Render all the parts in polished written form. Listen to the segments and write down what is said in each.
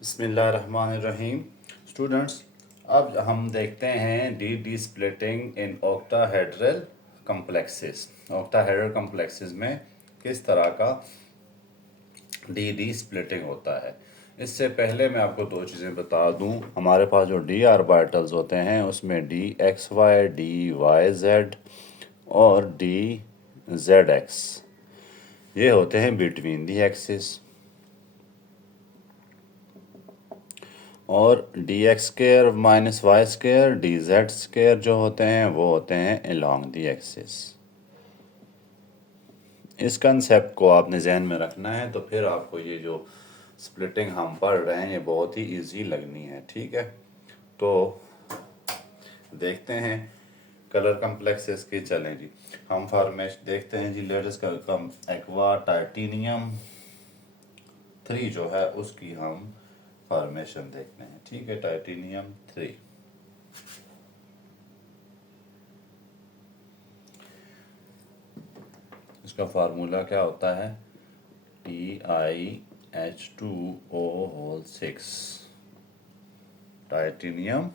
बिस्मिल्लाहिर्रहमानिर्रहीम। स्टूडेंट्स, अब हम देखते हैं D splitting in octahedral complexes. Octahedral complexes में किस तरह का डी स्प्लिटिंग होता है। इससे पहले मैं आपको दो चीज़ें बता दूं। हमारे पास जो डी आर्बिटल्स होते हैं उसमें d x y, d y z और डी जेड एक्स, ये होते हैं बिटवीन दी एक्सिस। और d x square minus y square, d z square जो होते हैं वो होते हैं अलोंग दी एक्सिस। इस कंसेप्ट को आपने जहन में रखना है, तो फिर आपको ये जो स्प्लिटिंग हम पढ़ रहे हैं ये बहुत ही इजी लगनी है। ठीक है, तो देखते हैं कलर कम्प्लेक्सेस की। चलें जी, हम फॉर्मेशन देखते हैं जी। लेटेस्ट कम एक्वा टाइटेनियम 3 जो है उसकी हम फॉर्मेशन देखते हैं। ठीक है, टाइटेनियम 3। इसका फार्मूला क्या होता है? TiH2O6 titanium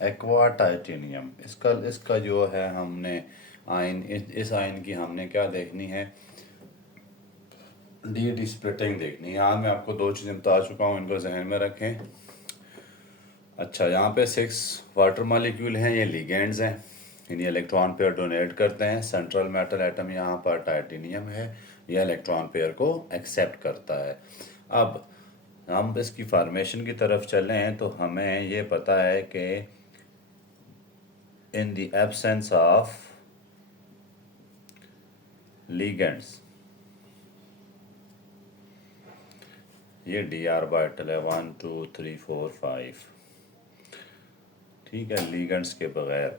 aqua titanium. इसका जो है हमने आयन, इस आयन की हमने क्या देखनी है? डी स्प्लिटिंग देखनी है। यहाँ मैं आपको दो चीज़ें बता चुका हूँ, इनको जहन में रखें। अच्छा, यहाँ पे 6 वाटर मॉलिक्यूल हैं, ये लिगेंड्स हैं, यानी इलेक्ट्रॉन पेयर डोनेट करते हैं। सेंट्रल मेटल एटम यहाँ पर टाइटेनियम है, यह इलेक्ट्रॉन पेयर को एक्सेप्ट करता है। अब हम इसकी फॉर्मेशन की तरफ चलें तो हमें ये पता है कि in the absence of ligands, ये डी आर्बिटल है 1 2 3 4 5। ठीक है, लिगेंड्स के बगैर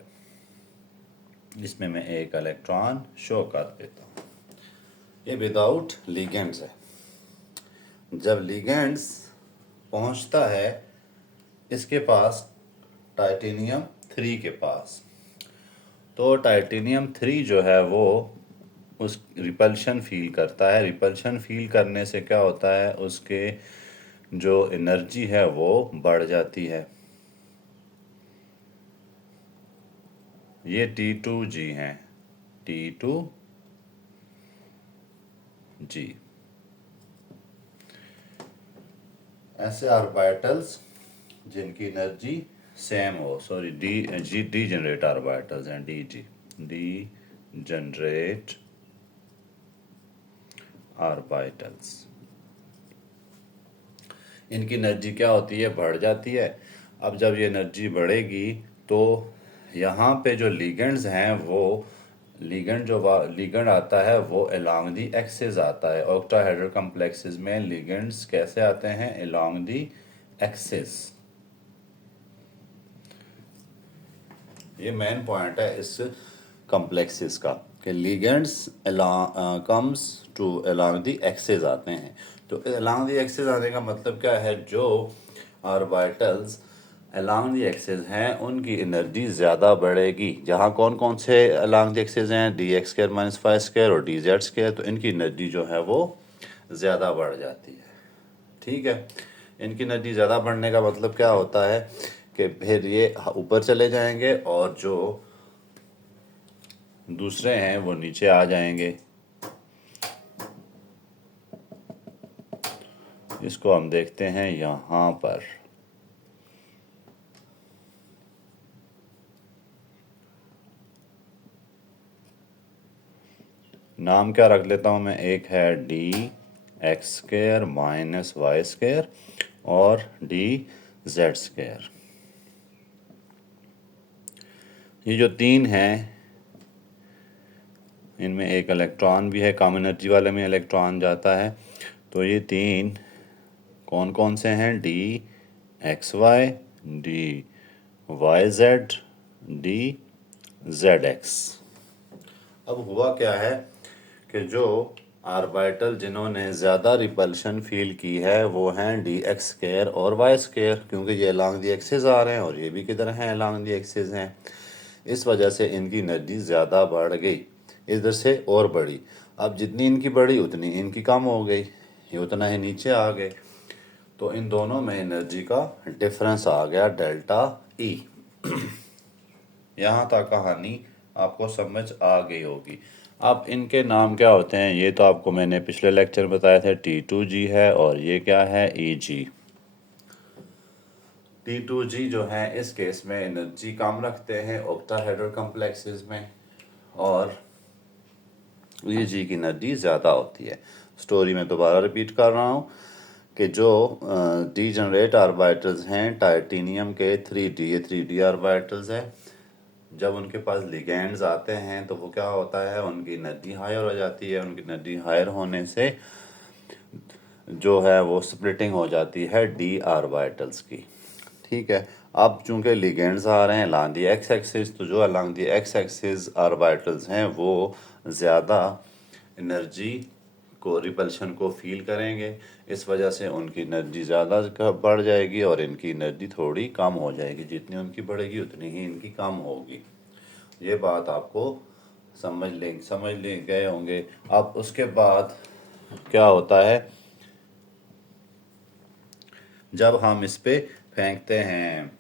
इसमें मैं एक इलेक्ट्रॉन शो कर देता हूँ। ये विदाउट लिगेंड्स है। जब लिगेंड्स पहुंचता है इसके पास, टाइटेनियम 3 के पास, तो टाइटेनियम 3 जो है वो उस रिपल्शन फील करता है। रिपल्शन फील करने से क्या होता है, उसके जो एनर्जी है वो बढ़ जाती है। ये T2G हैं, T2G। ऐसे ऑर्बिटल्स जिनकी एनर्जी सेम हो, सॉरी डी जनरेट ऑर्बिटल्स हैं, डी जनरेट ऑर्बिटल्स, इनकी एनर्जी क्या होती है? बढ़ जाती है। अब जब ये एनर्जी बढ़ेगी तो यहाँ पे जो लिगेंड्स हैं वो लिगेंड आता है वो अलोंग दी एक्सिस आता है। ऑक्टाहेड्रल कम्प्लेक्सेस में लिगेंड्स कैसे आते हैं? Along the axis. ये मेन पॉइंट है इस कम्प्लेक्सेस का कि ligands comes to along the axis आते हैं। तो अलोंग दी एक्सिस आने का मतलब क्या है? जो ऑर्बिटल्स अलोंग दी एक्सिस हैं उनकी एनर्जी ज़्यादा बढ़ेगी। जहाँ कौन कौन से अलोंग दी एक्सिस हैं? D x square minus five square और डी जेड स्क्वायर। तो इनकी एनर्जी जो है वो ज़्यादा बढ़ जाती है। ठीक है, इनकी एनर्जी ज़्यादा बढ़ने का मतलब क्या होता है कि फिर ये ऊपर चले जाएंगे और जो दूसरे हैं वो नीचे आ जाएंगे। इसको हम देखते हैं यहाँ पर। नाम क्या रख लेता हूँ मैं? एक है d x square minus y square और डी जेड स्क्वायर। ये जो तीन हैं इनमें एक इलेक्ट्रॉन भी है, कम एनर्जी वाले में इलेक्ट्रॉन जाता है। तो ये तीन कौन कौन से हैं? D x y, d y z, d z x. अब हुआ क्या है कि जो ऑर्बिटल जिन्होंने ज़्यादा रिपल्शन फील की है वो हैं डी एक्स स्क्वायर और वाई स्क्वायर, क्योंकि ये अलोंग दी एक्सिस आ रहे हैं और ये भी किधर हैं? अलोंग दी एक्सिस हैं। इस वजह से इनकी एनर्जी ज़्यादा बढ़ गई, इधर से और बढ़ी। अब जितनी इनकी बढ़ी उतनी इनकी कम हो गई, ये उतना ही नीचे आ गए। तो इन दोनों में एनर्जी का डिफरेंस आ गया डेल्टा ई। यहाँ तक कहानी आपको समझ आ गई होगी। अब इनके नाम क्या होते हैं ये तो आपको मैंने पिछले लेक्चर में बताया था, T2G है और ये क्या है, EG। T2G जो है इस केस में एनर्जी कम रखते हैं ऑक्टाहेड्रल कॉम्प्लेक्सेस में, और EG की एनर्जी ज़्यादा होती है। स्टोरी में दोबारा रिपीट कर रहा हूँ कि जो डीजनरेट ऑर्बिटल्स हैं टाइटेनियम के 3D, ये 3D ऑर्बिटल्स हैं, जब उनके पास लिगेंड्स आते हैं तो वो क्या होता है, उनकी एनर्जी हायर हो जाती है। उनकी एनर्जी हायर होने से जो है वो स्प्लिटिंग हो जाती है डी ऑर्बिटल्स की। ठीक है, अब चूंकि लिगेंड्स आ रहे हैं अलॉन्ग दी एक्स एक्सिस, तो जो along the x axis orbitals हैं वो ज़्यादा एनर्जी को, रिपल्शन को फील करेंगे। इस वजह से उनकी एनर्जी ज़्यादा बढ़ जाएगी और इनकी एनर्जी थोड़ी कम हो जाएगी। जितनी उनकी बढ़ेगी उतनी ही इनकी कम होगी। ये बात आपको समझ ले गए होंगे। अब उसके बाद क्या होता है, जब हम इस पे फेंकते हैं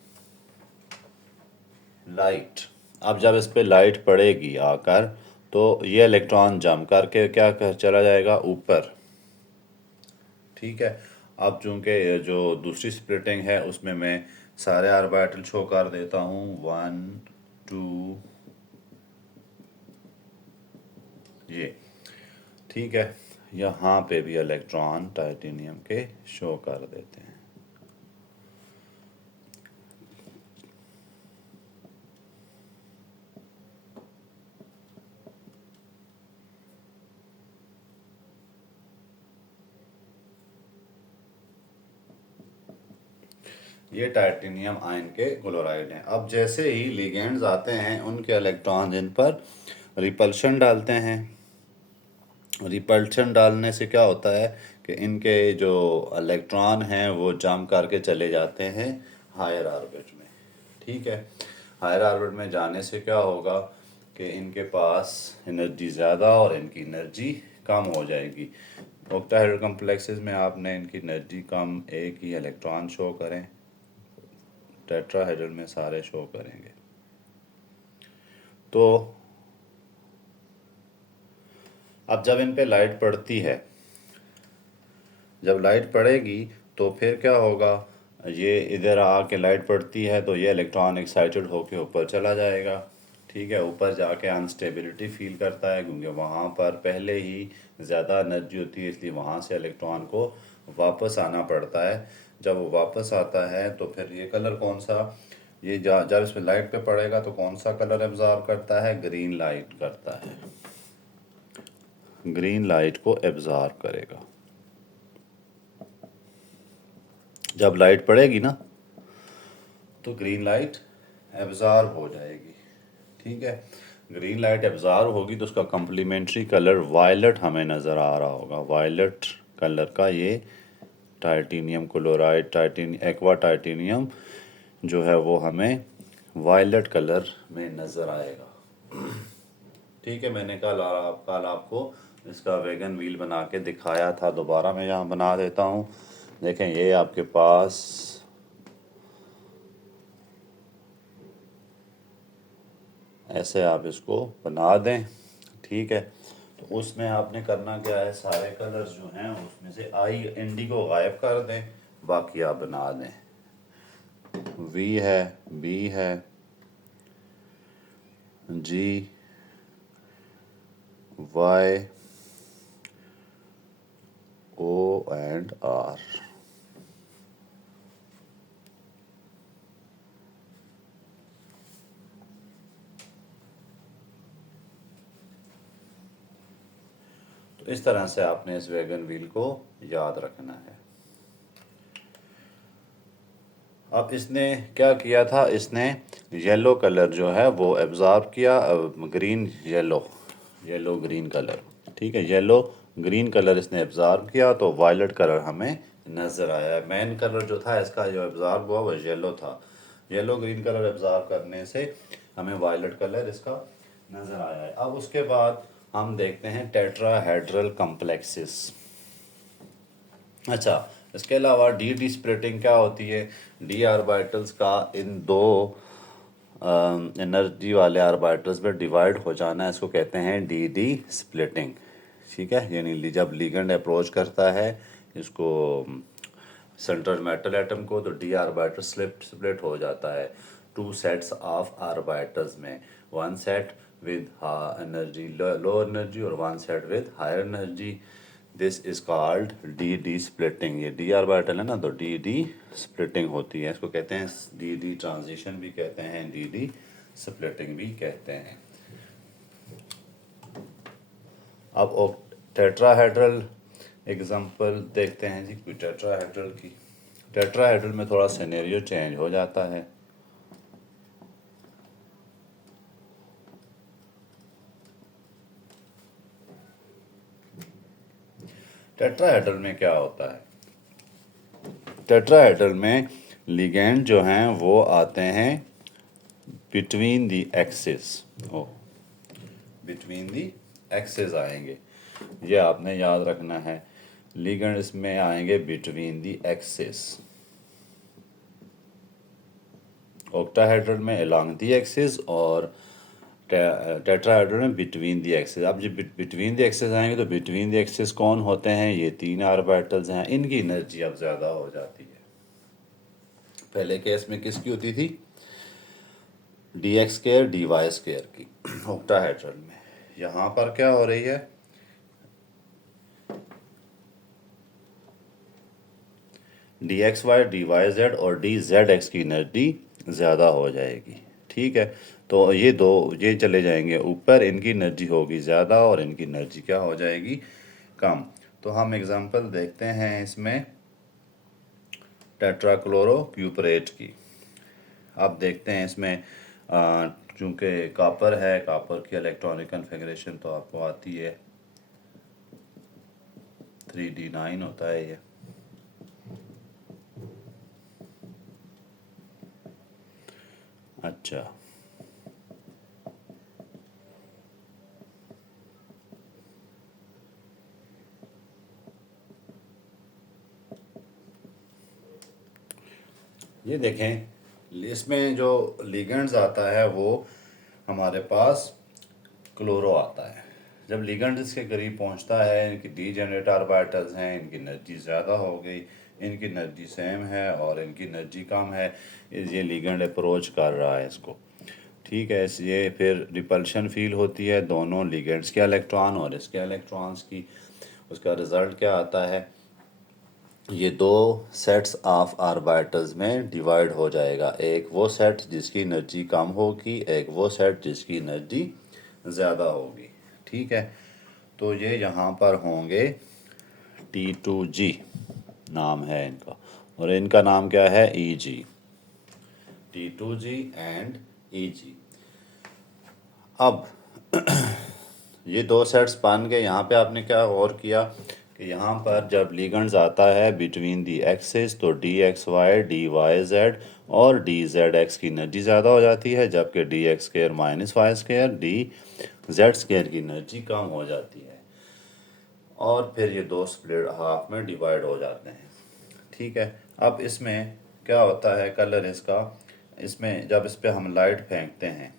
लाइट, अब जब इस पे लाइट पड़ेगी आकर, तो ये इलेक्ट्रॉन जंप करके क्या कर चला जाएगा ऊपर। ठीक है, अब चूंकि जो दूसरी स्प्लिटिंग है उसमें मैं सारे ऑर्बिटल शो कर देता हूँ, 1 2 ये। ठीक है, यहाँ पे भी इलेक्ट्रॉन टाइटेनियम के शो कर देते हैं। ये टाइटेनियम आयन के क्लोराइड हैं। अब जैसे ही लिगेंड्स आते हैं उनके इलेक्ट्रॉन इन पर रिपल्शन डालते हैं। रिपल्शन डालने से क्या होता है कि इनके जो इलेक्ट्रॉन हैं वो जंप करके चले जाते हैं हायर ऑर्बिट में। ठीक है, हायर ऑर्बिट में जाने से क्या होगा कि इनके पास एनर्जी ज़्यादा और इनकी एनर्जी कम हो जाएगी। ऑक्टाहेड्रल कॉम्प्लेक्सेस में आपने इनकी एनर्जी कम, एक ही इलेक्ट्रॉन शो करें, टेट्राहेड्रल में सारे शो करेंगे। तो अब जब इन पे लाइट पड़ती है, जब लाइट पड़ेगी तो फिर क्या होगा, ये इधर आके लाइट पड़ती है तो ये इलेक्ट्रॉन एक्साइटेड होके ऊपर चला जाएगा। ठीक है, ऊपर जाके अनस्टेबिलिटी फील करता है क्योंकि वहाँ पर पहले ही ज़्यादा एनर्जी होती है, इसलिए वहाँ से इलेक्ट्रॉन को वापस आना पड़ता है। जब वो वापस आता है तो फिर ये कलर कौन सा, ये जब इसमें लाइट पे पड़ेगा तो कौन सा कलर एब्जॉर्ब करता है, ग्रीन लाइट करता है, ग्रीन लाइट को एब्जॉर्ब करेगा। जब लाइट पड़ेगी ना तो ग्रीन लाइट एब्जॉर्ब हो जाएगी। ठीक है, ग्रीन लाइट एब्जॉर्ब होगी तो उसका कम्प्लीमेंट्री कलर वायलेट हमें नज़र आ रहा होगा। वायलेट कलर का ये टाइटेनियम क्लोराइड, एक्वा टाइटेनियम जो है वो हमें वायलेट कलर में नज़र आएगा। ठीक है, मैंने कल आपको इसका वैगन व्हील बना के दिखाया था, दोबारा मैं यहाँ बना देता हूँ। देखें, ये आपके पास ऐसे आप इसको बना दें। ठीक है, तो उसमें आपने करना क्या है, सारे कलर्स जो हैं उसमें से इंडिगो गायब कर दें, बाकी आप बना दें। वी है, बी है, जी, वाई, ओ एंड आर। तो इस तरह से आपने इस वैगन व्हील को याद रखना है। अब इसने क्या किया था, इसने येलो कलर जो है वो एब्जॉर्ब किया, green yellow, yellow green colour. ठीक है, येलो ग्रीन कलर इसने एब्जॉर्ब किया तो वायलेट कलर हमें नज़र आया। मेन कलर जो था इसका जो एब्जॉर्ब हुआ वो येलो था। येलो ग्रीन कलर एब्जॉर्ब करने से हमें वायलेट कलर इसका नज़र आया है। अब उसके बाद हम देखते हैं टेट्राहेड्रल कॉम्प्लेक्सेस। अच्छा, इसके अलावा डी डी स्प्लिटिंग क्या होती है, डी ऑर्बिटल्स का इन दो एनर्जी वाले ऑर्बिटल्स में डिवाइड हो जाना, इसको कहते हैं डी डी स्प्लिटिंग। ठीक है, यानी जब लिगेंड अप्रोच करता है इसको सेंट्रल मेटल एटम को, तो डी ऑर्बिटल स्प्लिट हो जाता है टू सेट्स ऑफ ऑर्बिटल्स में, one set with energy low energy और one set with higher energy. This is called d d splitting. ये डी ऑर्बिटल है ना, तो डी डी स्प्लिटिंग होती है, इसको कहते हैं डी डी ट्रांजिशन भी कहते हैं, डी डी स्प्लिटिंग भी कहते हैं। अब टेट्राहेड्रल एग्जांपल देखते हैं जी, कोई टेट्राहेड्रल की। टेट्राहेड्रल में थोड़ा सिनेरियो चेंज हो जाता है। टेट्राहेड्रल में क्या होता है, टेट्राहेड्रल में लिगेंड जो हैं वो आते हैं बिटवीन दी एक्सिस, ओ बिटवीन दी एक्सिस आएंगे, ये आपने याद रखना है। लिगेंड इसमें आएंगे बिटवीन दी एक्सिस, ऑक्टाहेड्रल में अलोंग दी एक्सिस और टेट्राहेड्रल में बिटवीन दी एक्सिस। अब जब बिटवीन दी एक्सिस आएंगे तो बिटवीन दी एक्सिस कौन होते हैं, ये तीन ऑर्बिटल्स हैं, इनकी एनर्जी अब ज़्यादा हो जाती है। पहले केस में किसकी होती थी, d x square d y square की ऑक्टाहेड्रल में। यहाँ पर क्या हो रही है, d x y d y z और डी जेड एक्स की एनर्जी ज़्यादा हो जाएगी। ठीक है, तो ये दो ये चले जाएंगे ऊपर, इनकी एनर्जी होगी ज़्यादा और इनकी एनर्जी क्या हो जाएगी, कम। तो हम एग्जांपल देखते हैं इसमें टेट्राक्लोरोक्यूपरेट की। अब देखते हैं इसमें चूँकि कॉपर है, कॉपर की इलेक्ट्रॉनिक कन्फिगरेशन तो आपको आती है, 3d9 होता है ये। अच्छा, ये देखें, इसमें जो लिगेंड्स आता है वो हमारे पास क्लोरो आता है। जब लिगेंड इसके करीब पहुंचता है, इनकी डी जनरेट ऑर्बिटल्स हैं, इनकी एनर्जी ज़्यादा हो गई, इनकी एनर्जी सेम है और इनकी एनर्जी कम है, ये लिगेंड अप्रोच कर रहा है इसको। ठीक है, ये फिर रिपल्शन फील होती है दोनों लिगेंड्स के इलेक्ट्रॉन और इसके इलेक्ट्रॉन्स की। उसका रिज़ल्ट क्या आता है, ये दो सेट्स ऑफ ऑर्बिटल्स में डिवाइड हो जाएगा, एक वो सेट जिसकी एनर्जी कम होगी, एक वो सेट जिसकी एनर्जी ज़्यादा होगी। ठीक है, तो ये यहाँ पर होंगे T2G नाम है इनका, और इनका नाम क्या है, EG, T2G एंड EG। अब ये दो सेट्स बन गए। यहाँ पे आपने क्या गौर किया कि यहाँ पर जब लिगेंड्स आता है बिटवीन दी एक्सिस, तो d x y d y z और डी जेड एक्स की एनर्जी ज़्यादा हो जाती है, जबकि d x square minus y square d z square की एनर्जी कम हो जाती है, और फिर ये दो स्प्लिट हाफ में डिवाइड हो जाते हैं। ठीक है, अब इसमें क्या होता है, कलर इसका, इसमें जब इस पर हम लाइट फेंकते हैं,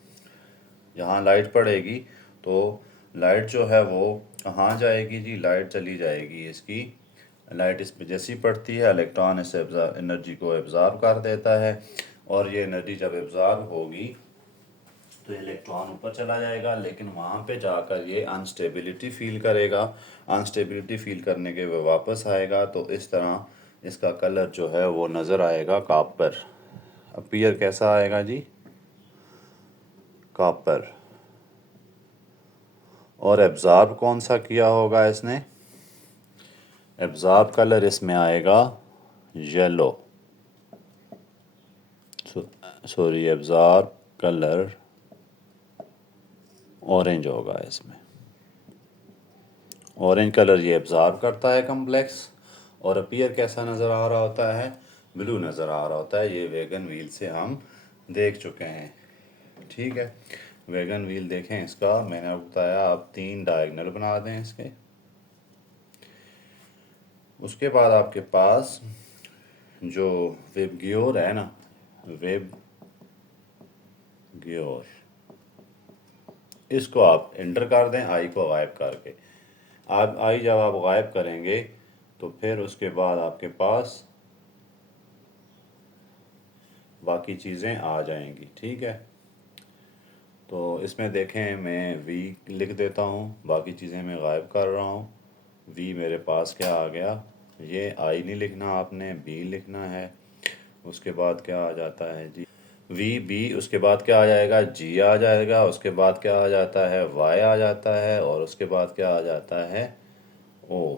यहाँ लाइट पड़ेगी तो लाइट जो है वो कहाँ जाएगी जी, लाइट चली जाएगी इसकी, लाइट इस पर जैसी पड़ती है इलेक्ट्रॉन इस एनर्जी को एब्जॉर्ब कर देता है, और ये एनर्जी जब एब्जॉर्ब होगी तो इलेक्ट्रॉन ऊपर चला जाएगा, लेकिन वहाँ पे जाकर ये अनस्टेबिलिटी फील करेगा, अनस्टेबिलिटी फील करने के वो वापस आएगा, तो इस तरह इसका कलर जो है वो नज़र आएगा कॉपर। अपीयर कैसा आएगा जी, कॉपर। और एब्जॉर्ब कौन सा किया होगा इसने, एब्जॉर्ब कलर इसमें आएगा yellow, sorry absorb colour orange होगा इसमें। ऑरेंज कलर ये एब्जॉर्ब करता है कम्प्लेक्स, और अपीयर कैसा नज़र आ रहा होता है, ब्लू नज़र आ रहा होता है। ये वैगन व्हील से हम देख चुके हैं। ठीक है, वैगन व्हील देखें इसका, मैंने आपको बताया आप 3 डायगोनल बना दें इसके, उसके बाद आपके पास जो वेबग्योर है ना, वेबग्योर, इसको आप एंटर कर दें आई को गायब करके। आप आई जब आप गायब करेंगे तो फिर उसके बाद आपके पास बाकी चीज़ें आ जाएंगी। ठीक है, तो इसमें देखें मैं वी लिख देता हूँ, बाकी चीज़ें मैं गायब कर रहा हूँ। वी मेरे पास क्या आ गया, ये आई नहीं लिखना आपने, बी लिखना है। उसके बाद क्या आ जाता है जी, वी बी, उसके बाद क्या आ जाएगा, जी आ जाएगा। उसके बाद क्या आ जाता है, वाई आ जाता है। और उसके बाद क्या आ जाता है, ओ।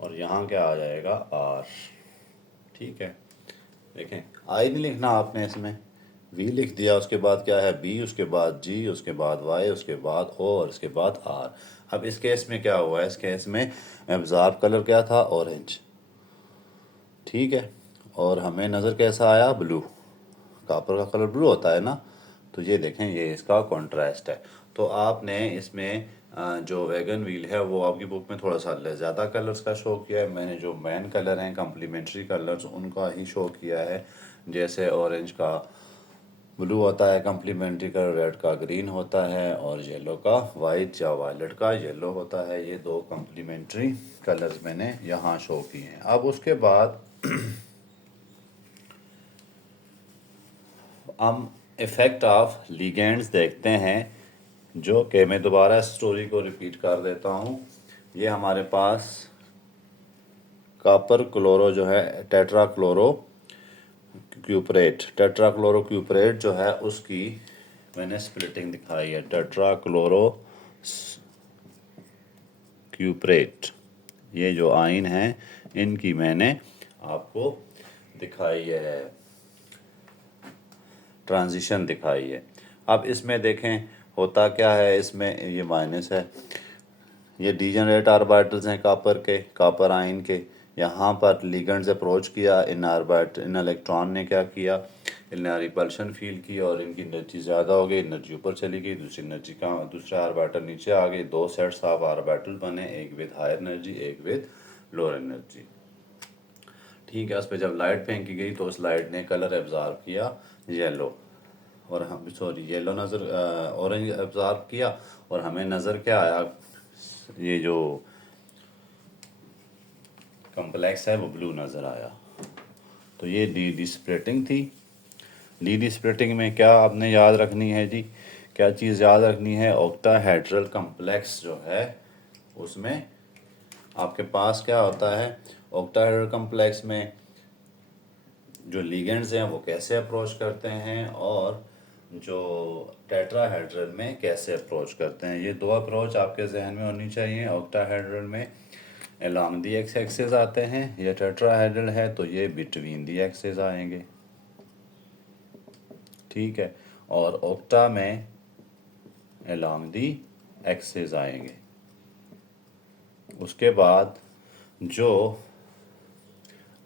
और यहाँ क्या आ जाएगा, आर। ठीक है, देखें आई नहीं लिखना आपने, इसमें वी लिख दिया। उसके बाद क्या है, बी, उसके बाद जी, उसके बाद वाई, उसके बाद ओ, और उसके बाद आर। अब इस केस में क्या हुआ है, इस केस में एब्जॉर्ब कलर क्या था, ऑरेंज। ठीक है, और हमें नज़र कैसा आया, ब्लू। कॉपर का कलर ब्लू होता है ना। तो ये देखें, ये इसका कॉन्ट्रास्ट है। तो आपने इसमें जो वैगन व्हील है वो आपकी बुक में थोड़ा सा ज़्यादा कलर्स का शो किया है। मैंने जो मेन कलर हैं कम्प्लीमेंट्री कलर्स उनका ही शो किया है। जैसे ऑरेंज का ब्लू होता है कम्प्लीमेंट्री कलर, रेड का ग्रीन होता है, और येलो का वाइट या वायलेट का येलो होता है। ये दो कम्प्लीमेंट्री कलर्स मैंने यहाँ शो किए हैं। अब उसके बाद हम इफ़ेक्ट ऑफ लिगेंड्स देखते हैं, जो कि मैं दोबारा स्टोरी को रिपीट कर देता हूँ। ये हमारे पास कॉपर क्लोरो जो है, टेट्राक्लोरो क्यूपरेट जो है उसकी मैंने स्प्लिटिंग दिखाई है। टेट्राक्लोरो क्यूपरेट, ये जो आयन है इनकी मैंने आपको दिखाई है, ट्रांजिशन दिखाई है। अब इसमें देखें होता क्या है, इसमें ये माइनस है, ये डीजनरेट ऑर्बिटल्स हैं कॉपर के, कॉपर आयन के। यहाँ पर लिगेंड से अप्रोच किया, इन इलेक्ट्रॉन ने क्या किया, इन्हें रिपल्शन फील की और इनकी एनर्जी ज़्यादा हो गई, एनर्जी ऊपर चली गई, दूसरा ऑर्बिटल नीचे आ गई। दो सेट्स ऑफ ऑर्बिटल बने, एक विद हायर एनर्जी, एक विद लोअर एनर्जी। ठीक है, उस पर जब लाइट फेंकी गई तो उस लाइट ने कलर एब्जॉर्ब किया येलो, और हम सॉरी येलो नज़र ऑरेंज एब्जॉर्ब किया, और हमें नज़र क्या आया, ये जो कम्प्लेक्स है वो ब्लू नज़र आया। तो ये डी स्प्लिटिंग थी। डी स्प्लिटिंग में क्या आपने याद रखनी है जी, क्या चीज़ याद रखनी है, ऑक्टाहेड्रल कम्प्लेक्स जो है उसमें आपके पास क्या होता है, ऑक्टाहेड्रल कम्प्लेक्स में जो लिगेंड्स हैं वो कैसे अप्रोच करते हैं, और जो टेट्राहेड्रल में कैसे अप्रोच करते हैं। ये दो अप्रोच आपके जहन में होनी चाहिए। ऑक्टाहेड्रल में अलोंग दी एक्स एक्सिस आते हैं, ये टेट्राहेड्रल है तो ये बिटवीन दी एक्सिस आएंगे। ठीक है, और ऑक्टा में अलोंग दी एक्सिस आएंगे। उसके बाद जो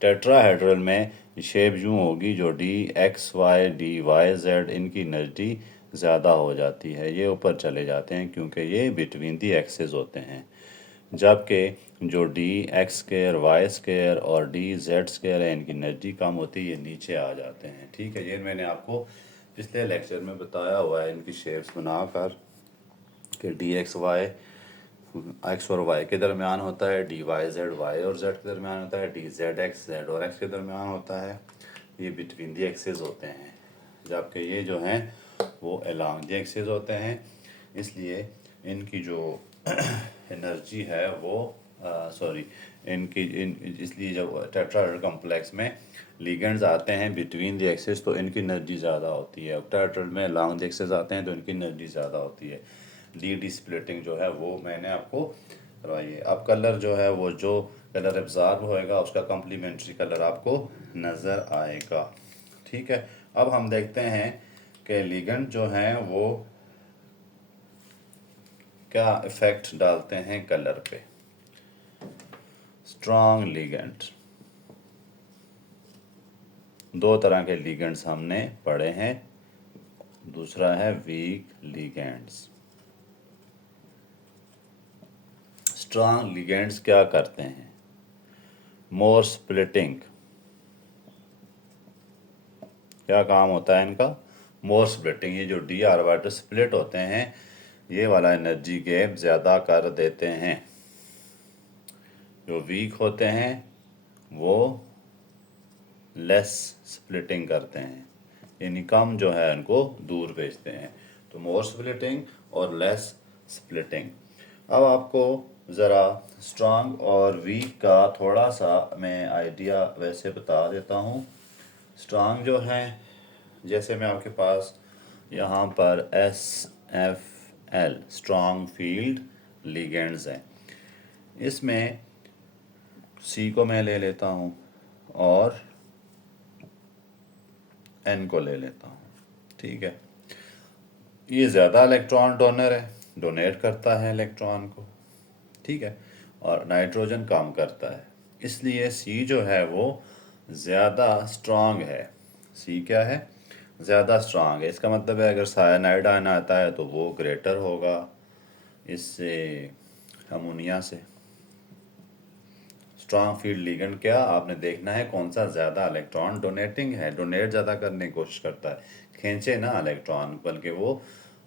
टेट्राहेड्रल में शेप यूँ होगी, जो d x y, d y z, इनकी एनर्जी ज़्यादा हो जाती है, ये ऊपर चले जाते हैं क्योंकि ये बिटवीन दी एक्सिस होते हैं। जबकि जो d x square, y square और डी जेड स्क्वायर है, इनकी एनर्जी कम होती है, ये नीचे आ जाते हैं। ठीक है, ये मैंने आपको पिछले लेक्चर में बताया हुआ है इनकी शेप्स बनाकर, कि डी एक्स वाई एक्स और वाई के दरमियान होता है, डी वाई जेड वाई और जेड के दरमियान होता है, डी जेड एक्स जेड और एक्स के दरमियान होता है। ये बिटवीन दी एक्सिस होते हैं, जबकि ये जो हैं वो अलोंग दी एक्सिस होते हैं। इसलिए इनकी जो एनर्जी है वो सॉरी इनकी इसलिए जब टेट्राहेड्रल कम्प्लेक्स में लिगेंड्स आते हैं बिटवीन द एक्सिस तो इनकी एनर्जी ज़्यादा होती है। टेट्राहेड्रल में अलोंग द एक्सिस आते हैं तो इनकी एनर्जी ज़्यादा होती है। डी स्प्लिटिंग जो है वो मैंने आपको करवाई है। अब कलर जो है वो जो कलर एब्जॉर्ब होएगा उसका कम्प्लीमेंट्री कलर आपको नज़र आएगा। ठीक है, अब हम देखते हैं कि लिगेंड जो हैं वो क्या इफ़ेक्ट डालते हैं कलर पे। स्ट्रॉन्ग लिगेंड, दो तरह के लिगेंड्स हमने पढ़े हैं, दूसरा है वीक लिगेंड्स। स्ट्रॉन्ग लिगेंड्स क्या करते हैं? मोर स्प्लिटिंग, क्या काम होता है इनका? मोर स्प्लिटिंग। ये जो डी ऑर्बिटल स्प्लिट होते हैं, ये वाला एनर्जी गैप ज़्यादा कर देते हैं। जो वीक होते हैं वो लेस स्प्लिटिंग करते हैं, यानी कम जो है उनको दूर भेजते हैं। तो मोर स्प्लिटिंग और लेस स्प्लिटिंग। अब आपको ज़रा स्ट्रॉन्ग और वीक का थोड़ा सा मैं आइडिया वैसे बता देता हूँ। स्ट्रॉन्ग जो है, जैसे मैं आपके पास यहाँ पर SFL स्ट्रॉन्ग फील्ड लिगेंड्स हैं। इसमें C को मैं ले लेता हूँ और N को ले लेता हूँ, ठीक है। ये ज़्यादा इलेक्ट्रॉन डोनर है, डोनेट करता है इलेक्ट्रॉन को, ठीक है, और नाइट्रोजन कम करता है, इसलिए C जो है वो ज़्यादा स्ट्रॉन्ग है। C क्या है? ज़्यादा स्ट्रॉन्ग है। इसका मतलब है अगर साइनाइड आयन आता है तो वो ग्रेटर होगा इससे अमोनिया से। स्ट्रॉन्ग फील्ड लिगेंड क्या आपने देखना है, कौन सा ज़्यादा इलेक्ट्रॉन डोनेटिंग है, डोनेट ज़्यादा करने की कोशिश करता है, खींचे ना इलेक्ट्रॉन बल्कि वो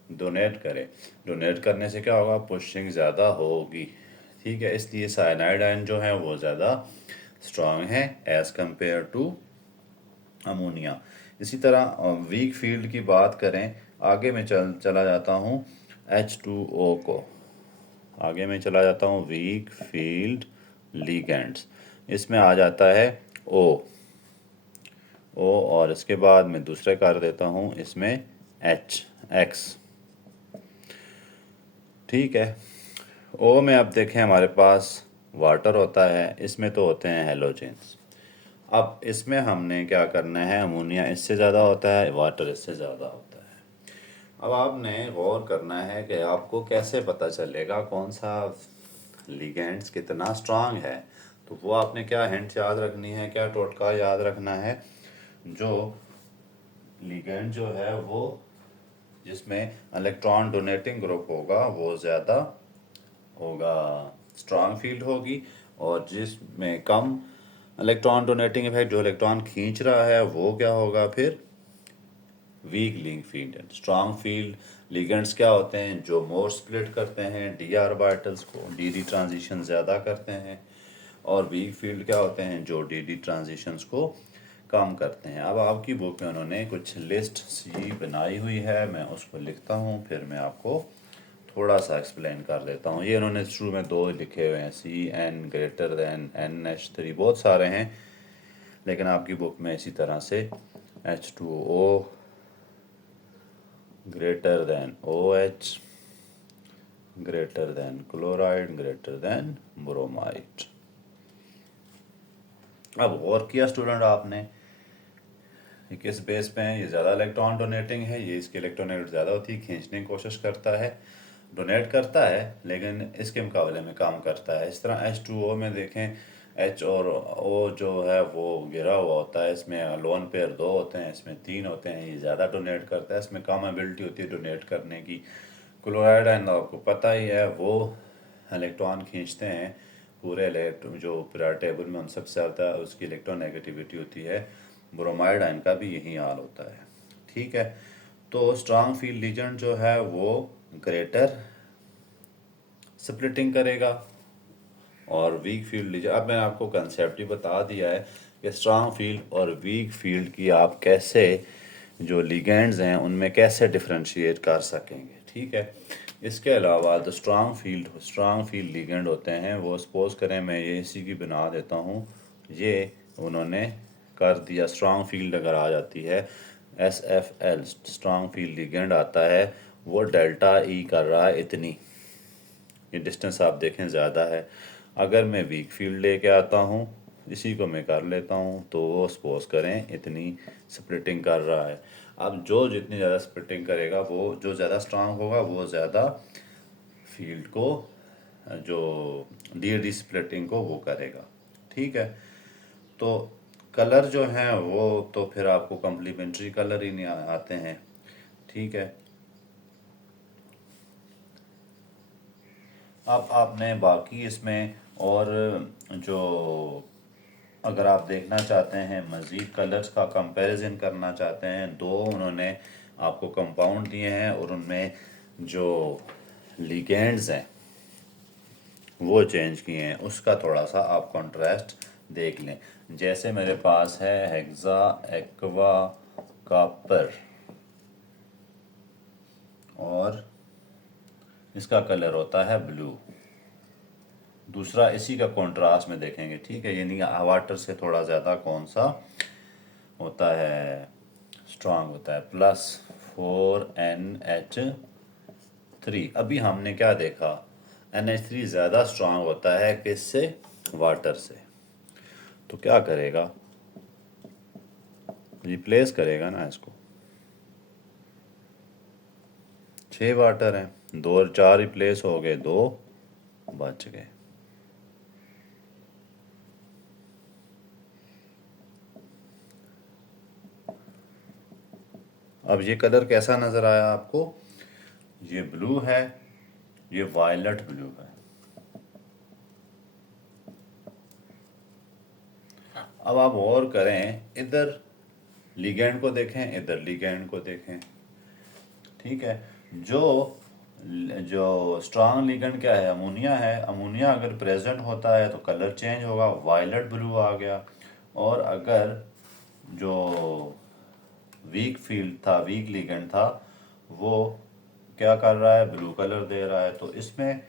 डोनेट करे। डोनेट करने से क्या होगा? पुशिंग ज़्यादा होगी, ठीक है। इसलिए साइनाइड आयन जो है वो ज़्यादा स्ट्रॉन्ग है एज़ कंपेयर टू अमोनिया। इसी तरह वीक फील्ड की बात करें, आगे मैं चला जाता हूँ H2O को, आगे मैं चला जाता हूँ वीक फील्ड लिगेंड्स। इसमें आ जाता है O और इसके बाद मैं दूसरे कर देता हूँ इसमें X, ठीक है। O में अब देखें हमारे पास वाटर होता है, इसमें तो होते हैं हेलोजेंस। अब इसमें हमने क्या करना है, अमोनिया इससे ज़्यादा होता है, वाटर इससे ज़्यादा होता है। अब आपने गौर करना है कि आपको कैसे पता चलेगा कौन सा लिगेंड्स कितना स्ट्रांग है। तो वो आपने क्या हिंट याद रखनी है, क्या टोटका याद रखना है? जो लिगेंड जो है वो जिसमें इलेक्ट्रॉन डोनेटिंग ग्रुप होगा वो ज़्यादा होगा, स्ट्रांग फील्ड होगी, और जिसमें कम इलेक्ट्रॉन डोनेटिंग इफेक्ट, जो इलेक्ट्रॉन खींच रहा है वो क्या होगा फिर? Weak link field. Strong field ligands क्या होते हैं? जो मोर स्प्लिट करते हैं डी ऑर्बिटल्स को, डी ट्रांजिशन ज़्यादा करते हैं। और वीक फील्ड क्या होते हैं? जो डी ट्रांजिशंस को कम करते हैं। अब आपकी बुक में उन्होंने कुछ लिस्ट सी बनाई हुई है, मैं उसको लिखता हूँ, फिर मैं आपको थोड़ा सा एक्सप्लेन कर देता हूँ। ये उन्होंने शुरू में 2 लिखे हुए हैं, CN ग्रेटर दैन NH3, बहुत सारे हैं, लेकिन आपकी बुक में इसी तरह से H2O greater than OH greater than chloride greater than bromide. अब गौर किया स्टूडेंट आपने, ये किस बेस पे है? ये ज़्यादा इलेक्ट्रॉन डोनेटिंग है, ये इसकी इलेक्ट्रोनेट ज़्यादा होती है, खींचने की कोशिश करता है, डोनेट करता है लेकिन इसके मुकाबले में काम करता है। इस तरह H2O में देखें, H और O जो है वो गिरा हुआ होता है, इसमें लोन पेयर 2 होते हैं, इसमें 3 होते हैं, ये ज़्यादा डोनेट करता है, इसमें कम एबिलिटी होती है डोनेट करने की। क्लोराइड आयन आपको पता ही है, वो इलेक्ट्रॉन खींचते हैं पूरे इलेक्ट्रॉन, जो पीरियोडिक टेबल में उन सबसे ज़्यादा उसकी इलेक्ट्रॉन नेगेटिविटी होती है। ब्रोमाइड आयन का भी यही हाल होता है, ठीक है। तो स्ट्रांग फील्ड लिगेंड जो है वो ग्रेटर स्प्लिटिंग करेगा, और वीक फील्ड लिगेंड, अब मैंने आपको कंसेप्ट ही बता दिया है कि स्ट्रांग फील्ड और वीक फील्ड की आप कैसे जो लिगेंड्स हैं उनमें कैसे डिफरेंशिएट कर सकेंगे, ठीक है। इसके अलावा जो स्ट्रांग फील्ड लिगेंड होते हैं वो, सपोज करें मैं ये इसी की बना देता हूँ, ये उन्होंने कर दिया। स्ट्रांग फील्ड अगर आ जाती है SFL स्ट्रांग फील्ड लिगेंड आता है, वो डेल्टा E कर रहा है इतनी, ये डिस्टेंस आप देखें ज़्यादा है। अगर मैं वीक फील्ड लेके आता हूँ, इसी को मैं कर लेता हूँ, तो वो सपोज करें इतनी स्प्लिटिंग कर रहा है। अब जो जितनी ज़्यादा स्प्लिटिंग करेगा, वो जो ज़्यादा स्ट्रांग होगा वो ज़्यादा फील्ड को, जो डी स्प्लिटिंग को वो करेगा, ठीक है। तो कलर जो हैं वो तो फिर आपको कम्प्लीमेंट्री कलर ही नहीं आते हैं, ठीक है। अब आपने बाकी इसमें और जो अगर आप देखना चाहते हैं मज़ीद कलर्स का कंपैरिजन करना चाहते हैं, दो उन्होंने आपको कंपाउंड दिए हैं और उनमें जो लिगेंड्स हैं वो चेंज किए हैं, उसका थोड़ा सा आप कंट्रास्ट देख लें। जैसे मेरे पास है हेक्सा एक्वा कॉपर और इसका कलर होता है ब्लू। दूसरा इसी का कंट्रास्ट में देखेंगे, ठीक है, यानी वाटर से थोड़ा ज़्यादा कौन सा होता है, स्ट्रांग होता है, +4NH3। अभी हमने क्या देखा, NH3 ज़्यादा स्ट्रांग होता है किससे, वाटर से। तो क्या करेगा, रिप्लेस करेगा ना इसको। 6 वाटर हैं, 2 और 4 रिप्लेस हो गए, 2 बच गए। अब ये कलर कैसा नज़र आया आपको, ये ब्लू है, ये वायलट ब्लू है। अब आप और करें, इधर लिगेंड को देखें, इधर लिगेंड को देखें, ठीक है। जो जो स्ट्रांग लिगेंड क्या है, अमोनिया है। अमोनिया अगर प्रेजेंट होता है तो कलर चेंज होगा, वायलट ब्लू आ गया। और अगर जो वीक फील्ड था, वीक लिगेंड था, वो क्या कर रहा है, ब्लू कलर दे रहा है। तो इसमें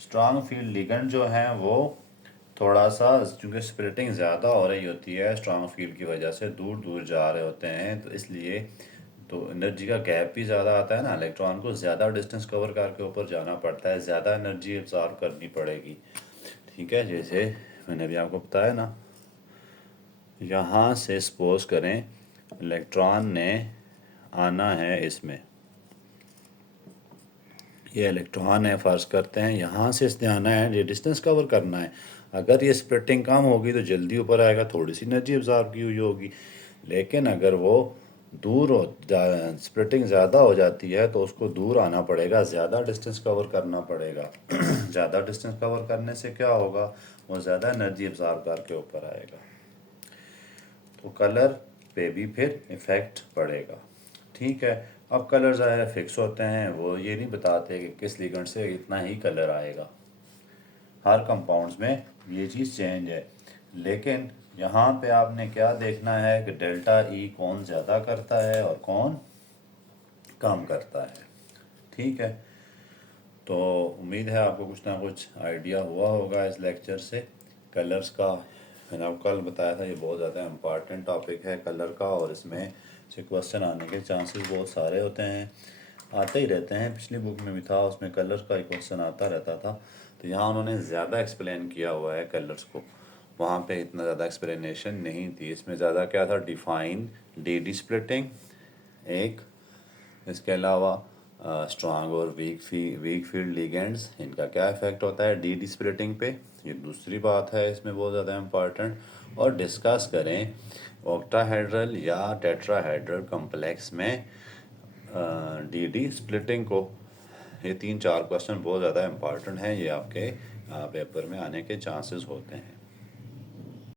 स्ट्रांग फील्ड लिगेंड जो हैं वो थोड़ा सा, चूँकि स्प्लिटिंग ज़्यादा हो रही होती है स्ट्रांग फील्ड की वजह से, दूर दूर जा रहे होते हैं, तो इसलिए तो एनर्जी का गैप भी ज़्यादा आता है ना, इलेक्ट्रॉन को ज़्यादा डिस्टेंस कवर करके ऊपर जाना पड़ता है, ज़्यादा एनर्जी एब्जॉर्ब करनी पड़ेगी, ठीक है। जैसे मैंने अभी आपको बताया ना, यहाँ से सपोज करें इलेक्ट्रॉन ने आना है, इसमें ये इलेक्ट्रॉन है, फर्ज करते हैं यहाँ से इसने आना है, ये डिस्टेंस कवर करना है। अगर ये स्प्लिटिंग कम होगी तो जल्दी ऊपर आएगा, थोड़ी सी एनर्जी एब्जॉर्ब की हुई होगी। लेकिन अगर वो दूर हो, स्प्लिटिंग ज़्यादा हो जाती है तो उसको दूर आना पड़ेगा, ज़्यादा डिस्टेंस कवर करना पड़ेगा। ज़्यादा डिस्टेंस कवर करने से क्या होगा, वो ज़्यादा एनर्जी एब्जॉर्ब करके ऊपर आएगा, तो कलर पे भी फिर इफ़ेक्ट पड़ेगा, ठीक है। अब कलर ज़ाहिर फिक्स होते हैं, वो ये नहीं बताते कि किस लिगेंड से इतना ही कलर आएगा। हर कंपाउंड्स में ये चीज़ चेंज है। लेकिन यहाँ पे आपने क्या देखना है कि डेल्टा ई कौन ज़्यादा करता है और कौन कम करता है, ठीक है। तो उम्मीद है आपको कुछ ना कुछ आइडिया हुआ होगा इस लेक्चर से कलर्स का। मैंने आपको कल बताया था ये बहुत ज़्यादा इम्पॉर्टेंट टॉपिक है कलर का, और इसमें से क्वेश्चन आने के चांसेस बहुत सारे होते हैं, आते ही रहते हैं। पिछली बुक में भी था, उसमें कलर्स का ही क्वेश्चन आता रहता था। तो यहाँ उन्होंने ज़्यादा एक्सप्लेन किया हुआ है कलर्स को, वहाँ पे इतना ज़्यादा एक्सप्लेनेशन नहीं थी। इसमें ज़्यादा क्या था, डिफाइन डी स्प्लिटिंग एक, इसके अलावा स्ट्रांग और वीक फील्ड लिगेंड्स, इनका क्या इफेक्ट होता है डी स्प्लिटिंग पे, ये दूसरी बात है इसमें बहुत ज़्यादा इम्पॉर्टेंट। और डिस्कस करें ऑक्टाहेड्रल या टेट्राहेड्रल कम्प्लेक्स में डी स्प्लिटिंग को। ये 3-4 क्वेश्चन बहुत ज़्यादा इम्पॉर्टेंट हैं, ये आपके पेपर में आने के चांसेस होते हैं।